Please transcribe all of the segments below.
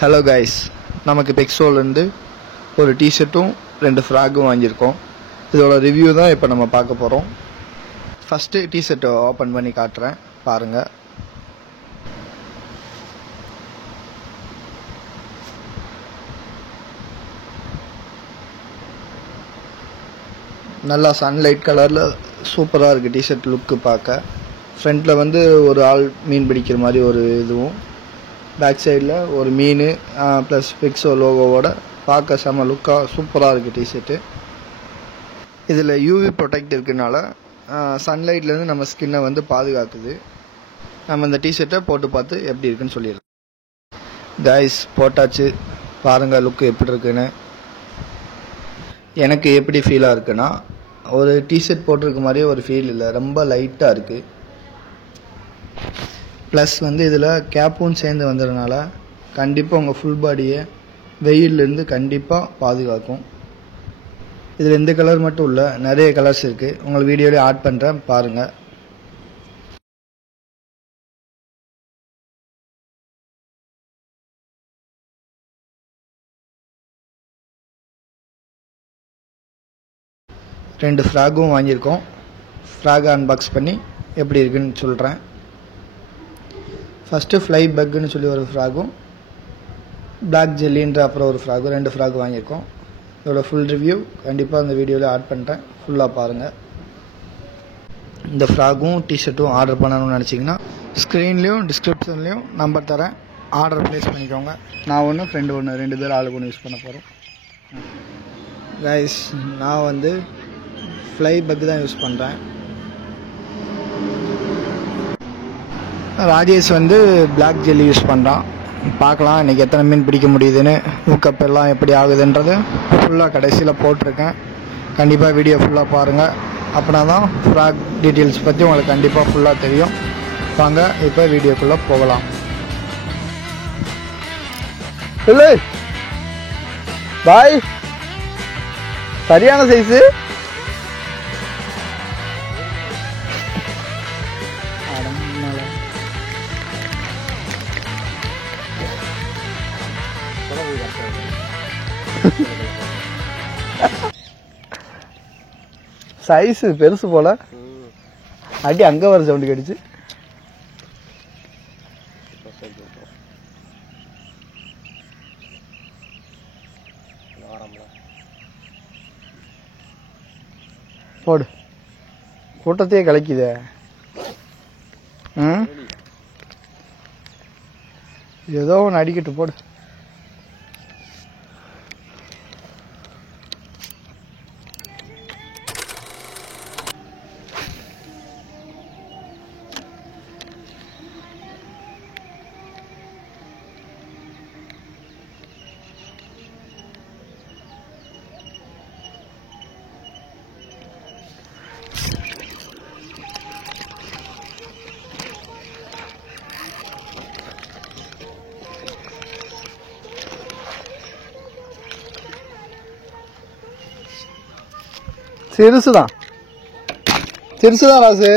Hello guys, நமக்கு பெக்ஸோலேருந்து ஒரு டிஷர்ட்டும் 2 ஃப்ராகும் வாங்கியிருக்கோம். இதோட ரிவ்யூ தான் இப்போ நம்ம பார்க்க போகிறோம். ஃபஸ்ட்டு டிஷர்ட்டை ஓப்பன் பண்ணி காட்டுறேன், பாருங்கள். நல்லா சன்லைட் கலரில் சூப்பராக இருக்குது டிஷர்ட் லுக்கு பார்க்க. ஃப்ரண்ட்டில் வந்து ஒரு ஆள் மீன் பிடிக்கிற மாதிரி ஒரு இதுவும், பேக் சைடில் ஒரு மீன் ப்ளஸ் பெக்ஸோ லோகோவோட பார்க்க செம லுக்காக சூப்பராக இருக்குது டிஷர்ட்டு. இதில் யூவி ப்ரொடெக்ட் இருக்கிறதுனால சன்லைட்லேருந்து நம்ம ஸ்கின்னை வந்து பாதுகாக்குது. நம்ம இந்த டிஷர்ட்டை போட்டு பார்த்து எப்படி இருக்குன்னு சொல்லிடலாம். கைஸ், போட்டாச்சு, பாருங்கள் லுக்கு எப்படி இருக்குன்னு. எனக்கு எப்படி ஃபீலாக இருக்குன்னா, ஒரு டிஷர்ட் போட்டிருக்க மாதிரியே ஒரு ஃபீல் இல்லை, ரொம்ப லைட்டாக இருக்குது. ப்ளஸ் வந்து இதில் கேப்பும் சேர்ந்து வந்ததுனால கண்டிப்பாக உங்கள் ஃபுல் பாடியை வெயிலேருந்து கண்டிப்பாக பாதுகாக்கும். இதில் இந்த கலர் மட்டும் இல்லை, நிறைய கலர்ஸ் இருக்குது. உங்களுக்கு வீடியோலேயே ஆட் பண்ணுறேன், பாருங்கள். ரெண்டு ஃப்ராகும் வாங்கியிருக்கோம். ஃப்ராகை அன்பாக்ஸ் பண்ணி எப்படி இருக்குன்னு சொல்கிறேன். ஃபஸ்ட்டு ஃப்ளை பக்குன்னு சொல்லி ஒரு ஃப்ராகும், பிளாக் ஜெல்லின்ற அப்புறம் ஒரு ஃப்ராகும், 2 ஃப்ராக் வாங்கியிருக்கோம். இதோட ஃபுல் ரிவ்யூ கண்டிப்பாக இந்த வீடியோவில் ஆட் பண்ணுறேன், ஃபுல்லாக பாருங்கள். இந்த ஃப்ராகும் டிஷர்ட்டும் ஆர்டர் பண்ணணும்னு நினச்சிங்கன்னா ஸ்க்ரீன்லேயும் டிஸ்கிரிப்ஷன்லேயும் நம்பர் தரேன், ஆர்டர் ப்ளேஸ் பண்ணிக்கோங்க. நான் ஒன்று, ஃப்ரெண்டு ஒன்று, 2 பேர் ஆளுக்கு ஒன்று யூஸ் பண்ண போகிறோம். கைஸ், நான் வந்து ஃப்ளை பக் தான் யூஸ் பண்ணுறேன். ராஜேஷ் வந்து பிளாக் ஜெல்லி யூஸ் பண்ணுறான். பார்க்கலாம் இன்றைக்கி எத்தனை மீன் பிடிக்க முடியுதுன்னு, ஊக்கப் எல்லாம் எப்படி ஆகுதுன்றது ஃபுல்லாக கடைசியில் போட்டிருக்கேன். கண்டிப்பாக வீடியோ ஃபுல்லாக பாருங்கள், அப்படின்னா தான் ஃப்ராக் டீட்டெயில்ஸ் பற்றி உங்களுக்கு கண்டிப்பாக ஃபுல்லாக தெரியும். வாங்க இப்போ வீடியோக்குள்ளே போகலாம். இல்லை பாய், சரியான சைஸு. சைஸு பெருசு போல, அடி அங்கே வர சவுண்டு கடிச்சு. போடு, கூட்டத்தையே கலக்குதே. ஏதோ ஒன்று அடிக்கட்டு, போடு. சிறுசுதான் ராசு.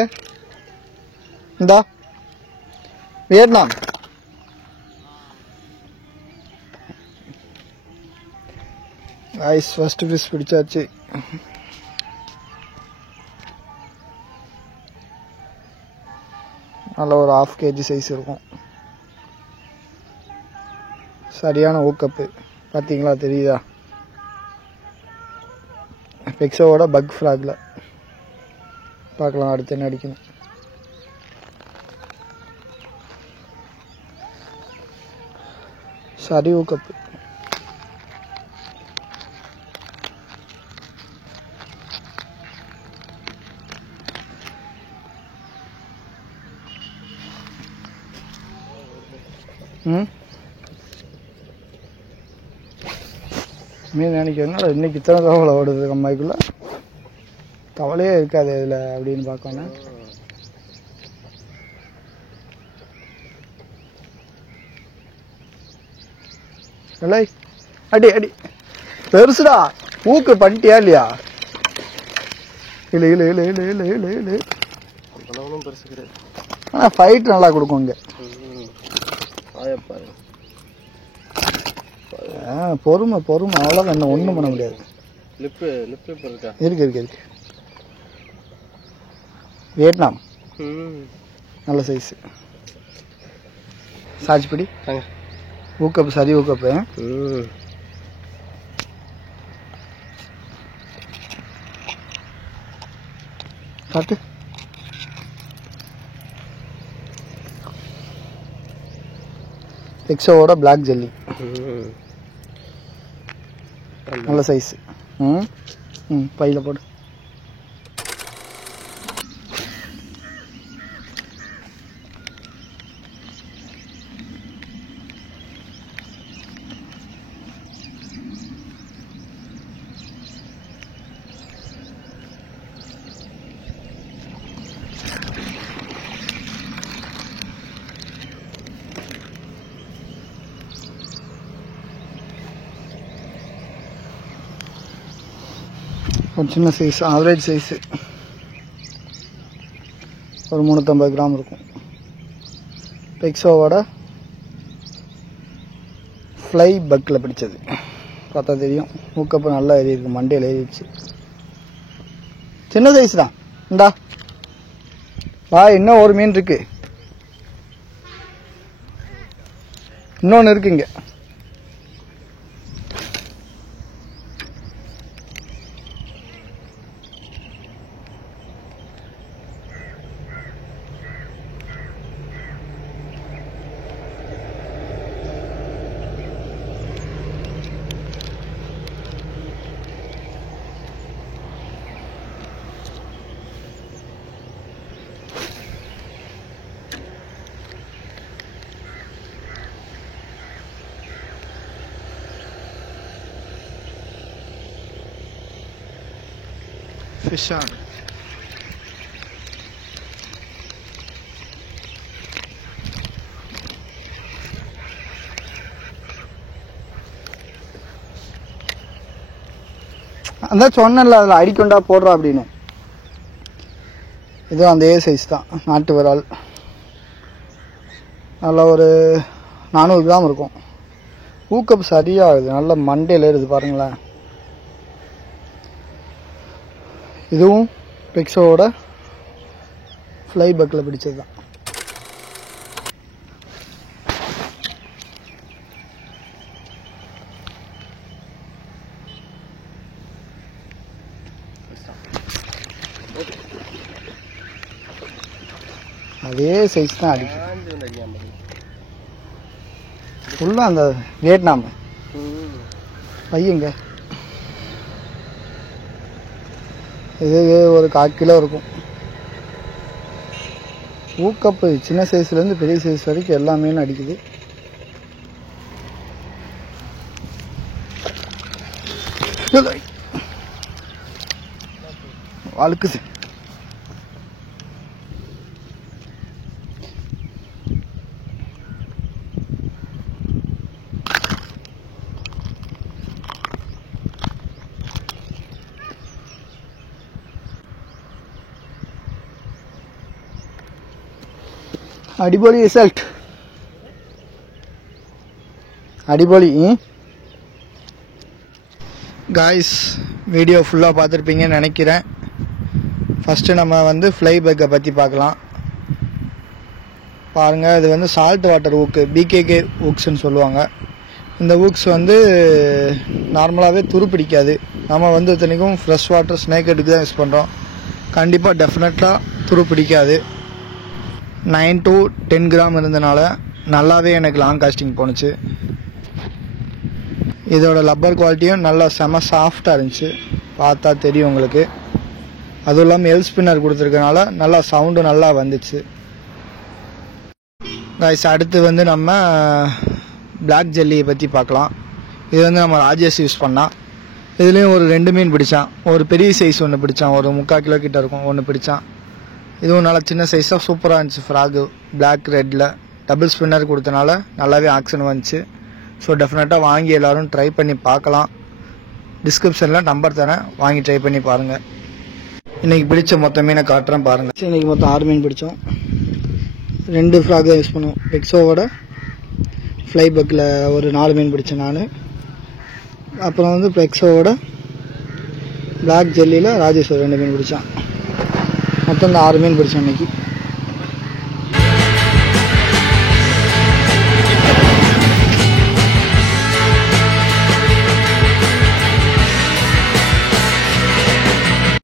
இந்தா வியட்நாம். ஐஸ் ஃபர்ஸ்ட் ஃபிஷ் பிடிச்சாச்சு. நல்ல ஒரு 1/2 kg சைஸ் இருக்கும். சரியான ஊக்கப்பு, பார்த்தீங்களா, தெரியுதா? பெக்ஸோவோட பக் ஃப்ராக்ல. பார்க்கலாம் அடுத்து என்ன அடிக்கணும். சரி ஊக்கப்பு. மீன் நினைக்கிறதுனால இன்னைக்கு இத்தனை தவளை ஓடுது கம்மாய்க்குள்ள. தவளையே இருக்காது இதில் அப்படின்னு பார்க்கணும். இல்லை அடி அடி பெருசுடா. ஊக்கு பண்ணிட்டியா இல்லையா? இல்லை இல்லை இல்லை இல்லை இல்லை இல்லை இல்லை பெருசு கிடையாது. ஆனால் ஃபைட் நல்லா கொடுக்கும் இங்கே. பாருங்க பொறுமை அவ்வளோதான், என்ன ஒன்றும் பண்ண முடியாது. இருக்கு வியட்நாம் நல்ல சைஸ். சாட்சிப்படி ஊக்கப்பு, சரி ஊக்கப்பு. காட்டு. எக்ஸோவோட பிளாக் ஜெல்லி நல்ல சைஸ். பையில போடு. ஒரு சின்ன சைஸ், ஆவரேஜ் சைஸு, ஒரு 350 கிராம் இருக்கும். பெக்ஸோவோட ஃப்ளை பக்கில் பிடிச்சது. பார்த்தா தெரியும், மூக்கப்பு நல்லா ஏறி இருக்கு, மண்டையில் ஏறிடுச்சு. சின்ன சைஸ் தான். இந்தா வா, இன்னும் ஒரு மீன் இருக்கு, இன்னொன்று இருக்கு இங்கே. Fish on. அதான் சொன்னல, அதில் அடிக்கொண்டா போடுறா அப்படின்னு. இதுவும் அந்த சைஸ் தான், நாட்டு விரால். நல்லா ஒரு 400 கிராம் இருக்கும். ஊக்கப்பு சரியாகுது, நல்ல மண்டையில் ஏறுது பாருங்களேன். இதுவும் பெக்ஸோவோட ஃப்ளை பக்கில் பிடிச்சது தான். அதே சைஸ் தான் அடிக்கும். ஃபுல்லாக அந்த வியட்நாம் பையங்க. இது ஒரு 1/4 கிலோ இருக்கும். ஊக்கப்பு சின்ன சைஸ்லேருந்து பெரிய சைஸ் வரைக்கும் எல்லா மீனும் அடிக்குது. வழுக்குது. அடிபொலி ரிசல்ட், அடிபொலி. காய்ஸ், வீடியோ ஃபுல்லாக பார்த்துருப்பீங்கன்னு நினைக்கிறேன். ஃபஸ்ட்டு நம்ம வந்து ஃப்ளை பேக்கை பற்றி பார்க்கலாம். பாருங்கள், இது வந்து சால்ட் வாட்டர் ஊக்கு, பிகேகே ஊக்ஸ்ன்னு சொல்லுவாங்க. இந்த ஊக்ஸ் வந்து நார்மலாகவே துரு பிடிக்காது. நம்ம வந்து இத்தனைக்கும் ஃப்ரெஷ் வாட்டர் ஸ்னேக் ஹெட்டுக்கு தான் யூஸ் பண்ணுறோம். கண்டிப்பாக டெஃபினட்டாக துரு பிடிக்காது. 9 to 10 கிராம் இருந்தனால நல்லாவே எனக்கு லாங் காஸ்டிங் போணுச்சு. இதோட லப்பர் குவாலிட்டியும் நல்லா செம சாஃப்டாக இருந்துச்சு, பார்த்தா தெரியும் உங்களுக்கு. அதுவும் இல்லாமல் எல் ஸ்பின்னர் கொடுத்துருக்கனால நல்லா சவுண்டு நல்லா வந்துச்சு. கைஸ், அடுத்து வந்து நம்ம பிளாக் ஜெல்லியை பற்றி பார்க்கலாம். இது வந்து நம்ம ராஜேஷ் யூஸ் பண்ணால். இதுலேயும் ஒரு 2 மீன் பிடிச்சான். ஒரு பெரிய சைஸ் ஒன்று பிடிச்சான், ஒரு 3/4 கிலோ கிட்ட இருக்கும், ஒன்று பிடிச்சான். இதுவும் நல்லா சின்ன சைஸாக சூப்பராக இருந்துச்சு. ஃப்ராகு பிளாக் ரெட்டில் டபுள் ஸ்பின்னர் கொடுத்தனால நல்லாவே ஆக்ஷன் வந்துச்சு. ஸோ டெஃபினட்டாக வாங்கி எல்லோரும் ட்ரை பண்ணி பார்க்கலாம். டிஸ்கிரிப்ஷனில் நம்பர் தரேன், வாங்கி ட்ரை பண்ணி பாருங்கள். இன்றைக்கி பிடிச்ச மொத்த மீனை காட்டுறேன் பாருங்கள். இன்றைக்கி மொத்தம் 6 மீன் பிடிச்சோம். 2 ஃப்ராக் தான் யூஸ் பண்ணுவோம். பெக்ஸோவோட ஃப்ளை பக்கில் ஒரு 4 மீன் பிடிச்சேன் நான். அப்புறம் வந்து பெக்ஸோவோட பிளாக் ஜெல்லியில் ராஜேஸ்வர் 2 மீன் பிடிச்சான். மொத்தம் இந்த 6 மீன் பிடிச்சோம் இன்னைக்கு.